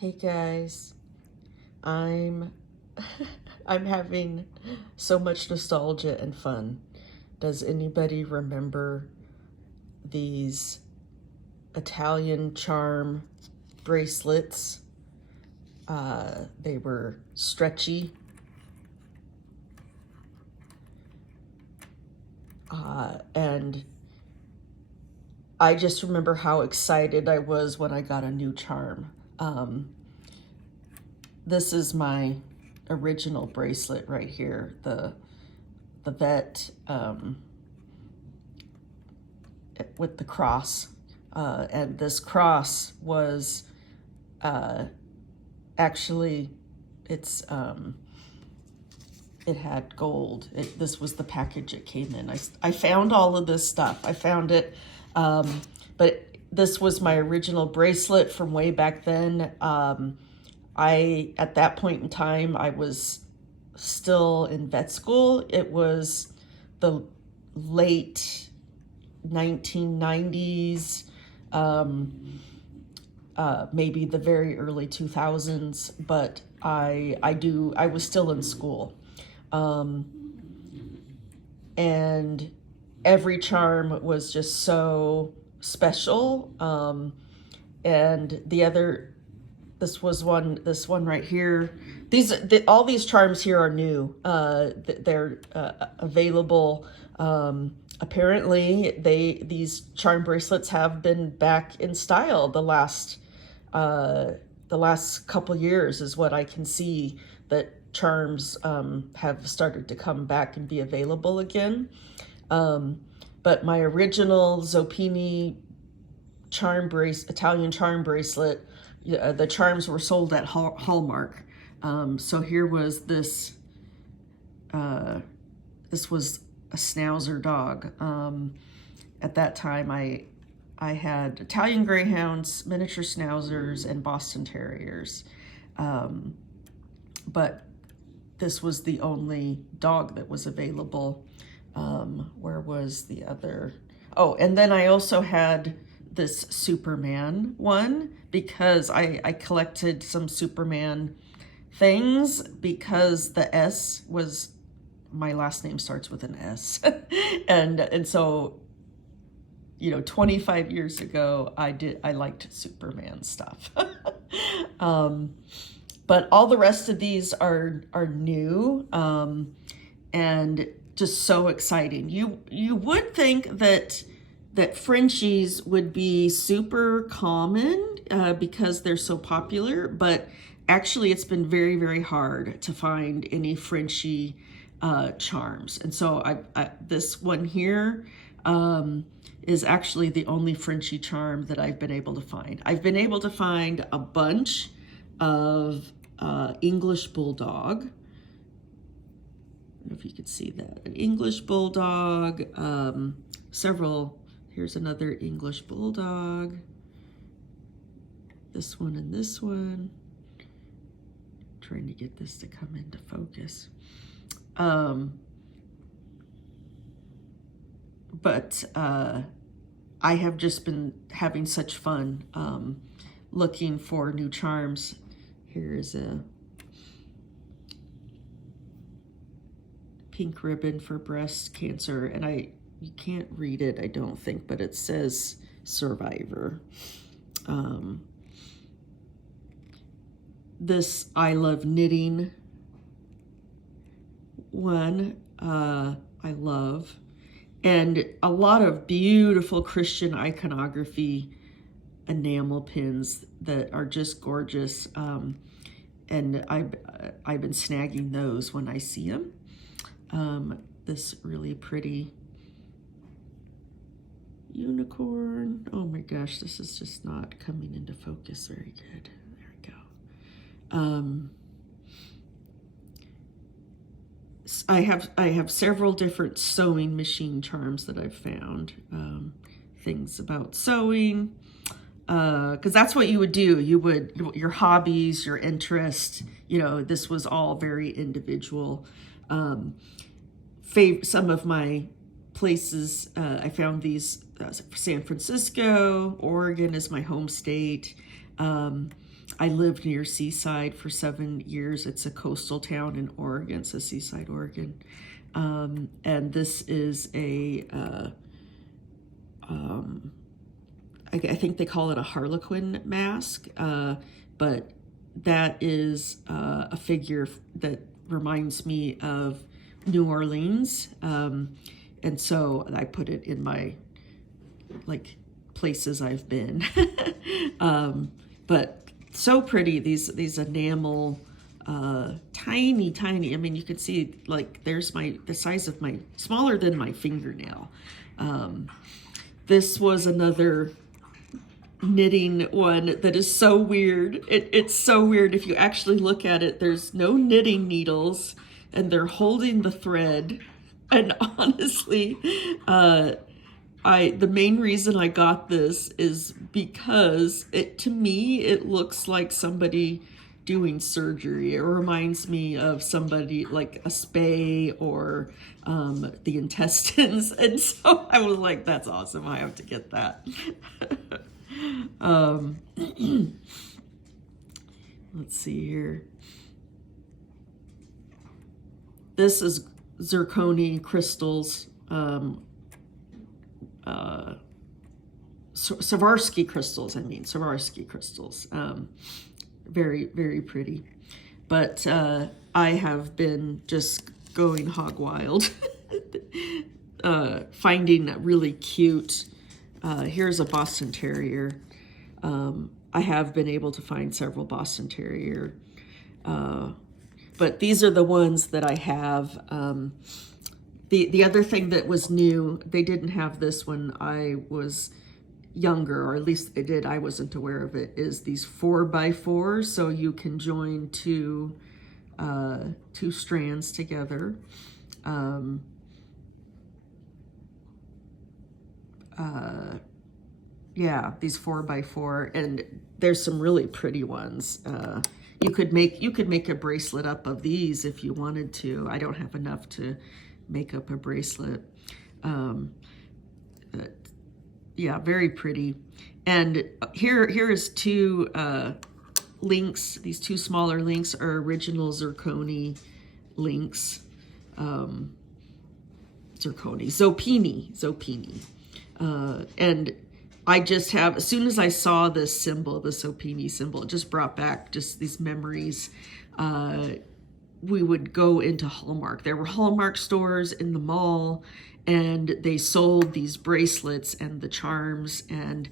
Hey guys, I'm I'm having so much nostalgia and fun. Does anybody remember these Italian charm bracelets? They were stretchy. And I just remember how excited I was when I got a new charm. This is my original bracelet right here, the vet with the cross. And this cross was actually, it had gold. This was the package it came in. I found all of this stuff. I found it, but this was my original bracelet from way back then. At that point in time, I was still in vet school. It was the late 1990s, maybe the very early 2000s, but I was still in school. And every charm was just so special. And this one right here. All these charms here are new. They're available. Apparently, these charm bracelets have been back in style the last couple years, is what I can see, that charms have started to come back and be available again. But my original Zoppini Italian charm bracelet, the charms were sold at Hallmark. So here was this. This was a Schnauzer dog. At that time, I had Italian Greyhounds, miniature Schnauzers, and Boston Terriers. But this was the only dog that was available. Where was the other? Oh, and then I also had this Superman one, because I collected some Superman things, because the S was, my last name starts with an S. and so, 25 years ago, I liked Superman stuff. But all the rest of these are new, and just so exciting. You would think that Frenchies would be super common because they're so popular, but actually it's been very, very hard to find any Frenchie charms. And so this one here is actually the only Frenchie charm that I've been able to find. I've been able to find a bunch of English Bulldog. I don't know if you could see that. An English Bulldog, several. Here's another English Bulldog. This one and this one. Trying to get this to come into focus. But I have just been having such fun looking for new charms. Here's a pink ribbon for breast cancer, and you can't read it, I don't think, but it says survivor. This I Love Knitting one, I love. And a lot of beautiful Christian iconography enamel pins that are just gorgeous. And I've been snagging those when I see them. This really pretty unicorn. Oh my gosh, this is just not coming into focus very good. There we go. I have several different sewing machine charms that I've found. Things about sewing, because that's what you would do. Your hobbies, your interest, this was all very individual. Some of my places, I found these, San Francisco, Oregon is my home state. I lived near Seaside for 7 years. It's a coastal town in Oregon. It's a Seaside, Oregon. And this is a, I think they call it a harlequin mask, but that is a figure that reminds me of New Orleans. And so I put it in my, like, places I've been. But so pretty, these enamel, tiny, I mean, you can see, like, there's the size of my, smaller than my fingernail. This was another knitting one that is so weird. It's so weird. If you actually look at it, there's no knitting needles, and they're holding the thread. And honestly, the main reason I got this is because to me, it looks like somebody doing surgery. It reminds me of somebody like a spay or the intestines. And so I was like, that's awesome. I have to get that. Let's see here. This is zirconia crystals, Swarovski crystals, Swarovski crystals. Very, very pretty. But I have been just going hog wild, finding really cute. Here's a Boston Terrier. I have been able to find several Boston Terrier, but these are the ones that I have. The other thing that was new, they didn't have this when I was younger, or at least they did, I wasn't aware of it, is these 4x4, so you can join two strands together. Yeah, these 4x4, and there's some really pretty ones. You could make a bracelet up of these if you wanted to. I don't have enough to make up a bracelet. Yeah, very pretty. And here is two links. These two smaller links are original zirconia links. Zoppini. And I just have, as soon as I saw this symbol, the Zoppini symbol, it just brought back just these memories. We would go into Hallmark. There were Hallmark stores in the mall, and they sold these bracelets and the charms, and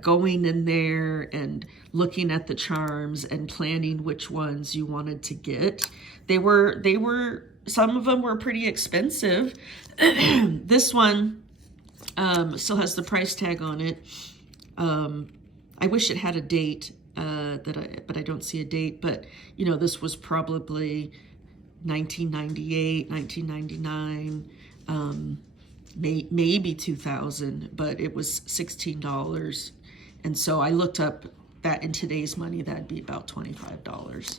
going in there and looking at the charms and planning which ones you wanted to get. They were some of them were pretty expensive. This one still has the price tag on it. I wish it had a date, but I don't see a date. But you know, this was probably 1998, 1999, maybe 2000, but it was $16. And so I looked up that in today's money, that'd be about $25.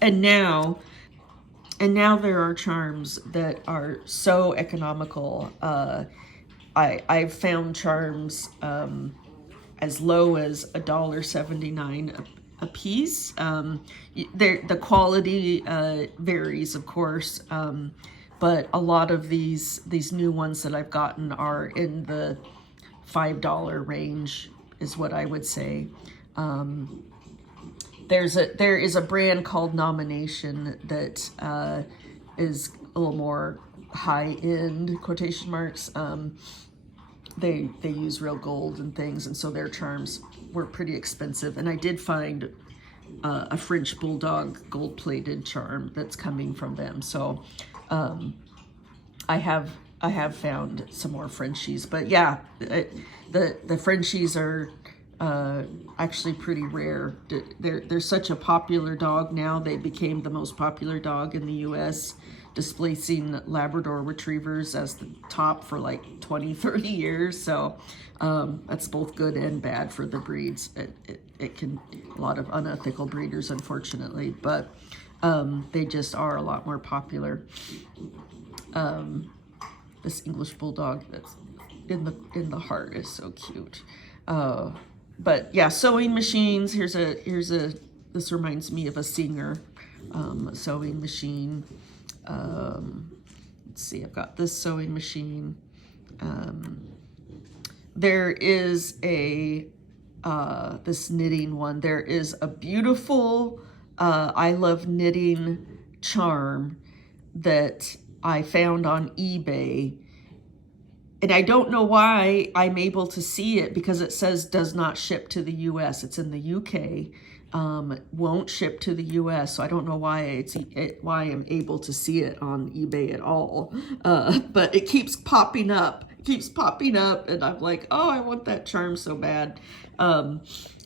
And now there are charms that are so economical. I've found charms as low as $1.79 a piece. The quality varies, of course, but a lot of these new ones that I've gotten are in the $5 range, is what I would say. There is a brand called Nomination that is a little more high-end, quotation marks. They use real gold and things, and so their charms were pretty expensive. And I did find a French Bulldog gold-plated charm that's coming from them. So I have found some more Frenchies, but yeah, the Frenchies are actually pretty rare. They're such a popular dog now. They became the most popular dog in the U.S., displacing Labrador Retrievers as the top for like 20-30 years. So that's both good and bad for the breeds. It can, a lot of unethical breeders, unfortunately, but they just are a lot more popular. This English Bulldog that's in the heart is so cute. but yeah, sewing machines. Here's a, this reminds me of a singer, sewing machine. Let's see, I've got this sewing machine. There is a, this knitting one. There is a beautiful, I love knitting charm that I found on eBay. And I don't know why I'm able to see it, because it says does not ship to the US. It's in the UK. Won't ship to the US. So I don't know why why I'm able to see it on eBay at all. But it keeps popping up. It keeps popping up, and I'm like, oh, I want that charm so bad. I'm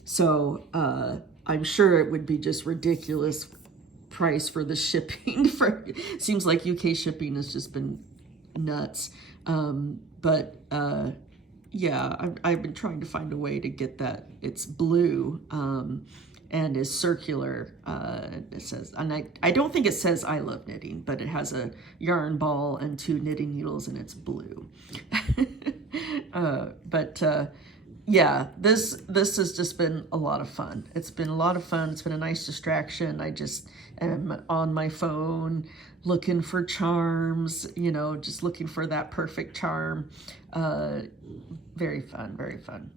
sure it would be just ridiculous price for the shipping. Seems like UK shipping has just been nuts. Yeah, I've been trying to find a way to get that. It's blue, and is circular. It says, and I don't think it says I love knitting, but it has a yarn ball and 2 knitting needles, and it's blue. Yeah, this has just been a lot of fun. It's been a lot of fun. It's been a nice distraction. I just am on my phone looking for charms, you know, just looking for that perfect charm. Very fun, very fun.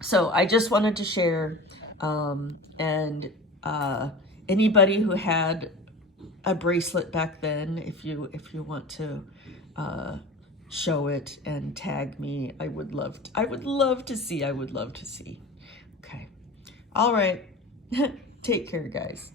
So I just wanted to share, anybody who had a bracelet back then, if you want to show it and tag me, I would love to see. Okay. All right. Take care, guys.